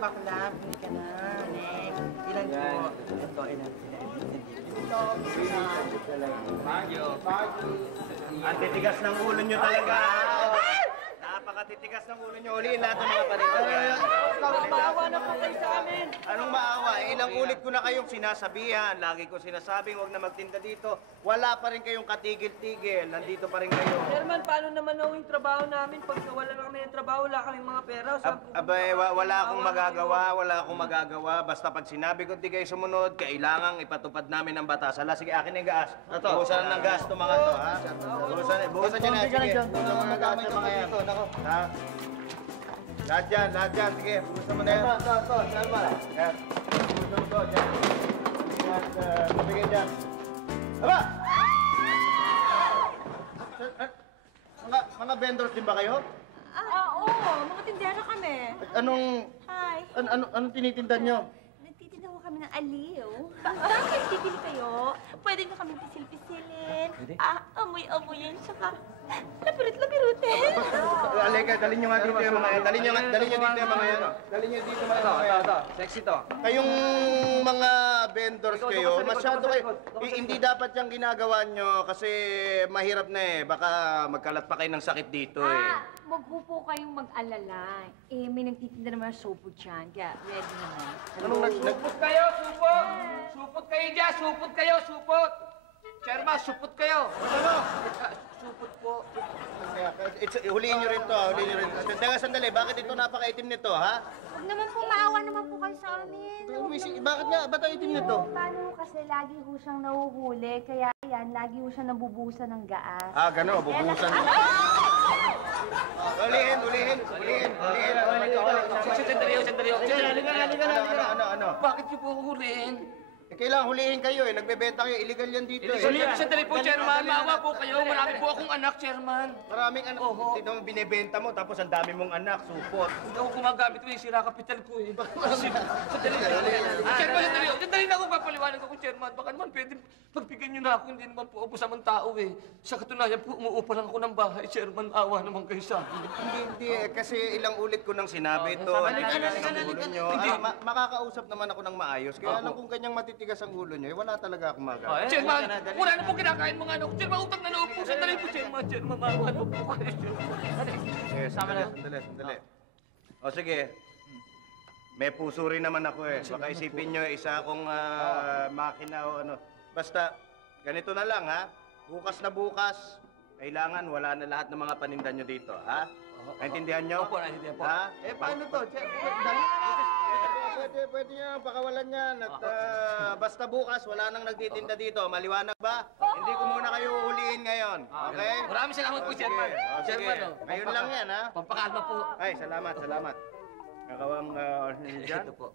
bakla. Bili ka na. Next. Ilan po? Ito, ilan. Bagyo. Ang titigas ng ulo nyo talaga. Napakatitigas ng ulo nyo. Uliin natin mga paninda. Maawa na po kayo sa amin. Anong maawa? Ilang ulit ko na kayong sinasabihan. Lagi ko sinasabing huwag na magtinda dito. Wala pa rin kayong katigil-tigil. Nandito pa rin kayo. Chairman, paano naman yung trabaho namin? Pag nawala na kami ng trabaho, wala kaming mga pera. Abay, wala akong magagawa. Wala akong magagawa. Basta pag sinabi ko di kayo sumunod, kailangang ipatupad namin ang batas. Hala, sige, akin na yung gas. Buhusan ng gas itong mga to, ha? Buhusan nyo na, sige. Buhusan mo na gamit ng mga yan. Ha? Lahat dyan. Sige, buhusan mo na yan. Ito, Chairman. Yan. Buhusan mo dyan. Yan, tubigin dyan. Aba! Mga vendors din ba kayo? Oo, mga tindera kami. Anong tinitinda nyo? Nagtitinda ko kami ng aliw. Bakit bibili kayo? Pwede nyo kami pisil-pisilin. Amoy-amoyin, saka lapirit-lapirutin. Aleka, dalhin nyo nga dito yung mga yan. Dalhin nyo dito yung mga yan. Dalhin nyo dito mga yan. Ito. Sexy to. Kayong mga vendors kayo, masyado kayo. Hindi dapat yung ginagawa nyo kasi mahirap na eh. Baka magkalat pa kayo ng sakit dito eh. Maghupo kayong mag-alala. May nagtitinda naman ng sopo dyan, kaya ready naman. Supot kayo, supot! Supot kayo dyan, supot kayo, supot! Chairman, supot kayo! Ano? Supot po. Huliin nyo rin to, huliin nyo rin. Teka, sandali, bakit ito napaka-itim nito, ha? Huwag naman po, maawa naman po kayo sa amin. Bakit nga? Ba't ang itim nito? Paano kasi lagi ho siyang nahuhuli, kaya yan, lagi ho siyang nabubusan ng gaas. Gano'n, bubuhusan. Hulihin. Sandali. Ano? Bakit niyo po ako hulihin? Kailangan hulihin kayo eh. Nagbebenta kayo. Illegal yan dito eh. Sandali po, Chairman. Maawa po kayo. Marami po akong anak, Chairman. Maraming anak. Ito mo binibenta mo tapos ang dami mong anak. Supot. Hindi ako gumagamit ko yung sira kapital ko eh. Sandali. Chairman, sandali na ako papaliwanag ako, Chairman. Baka naman pwede pagbigyan niyo na ako. Hindi naman po ako masamang tao eh. Sa katunayan po, umuupa lang ako ng bahay. Chairman, awa naman kayo sa akin. Hindi eh. Kasi ilang ulit ko nang sinabi ito. Makakausap naman ako ng maayos. Kaya lang kung kanyang matitigas ang ulo niyo, wala talaga akong magagawa. Chairman, wala na po kinakain mga ano ko. Chairman, utang na loob po. Sandali po, Chairman. Chairman, maawa na po kayo. Sandali. O sige. May puso rin naman ako eh. Baka isipin nyo, isa akong makina o ano. Basta, ganito na lang ha. Bukas na bukas, kailangan wala na lahat ng mga paninda nyo dito, ha? Naintindihan nyo? Opo, naintindihan po. Ha? Paano to? Pwede nyo pakawalan yan. At basta bukas, wala nang nagtitinda dito. Maliwanag ba? Hindi ko muna kayo uhulihin ngayon. Okay? Maraming salamat po, Chairman. Chairman, Ngayon lang yan, ha? Pampakalma po. Ay, salamat. Kakawang dyan. Ito po.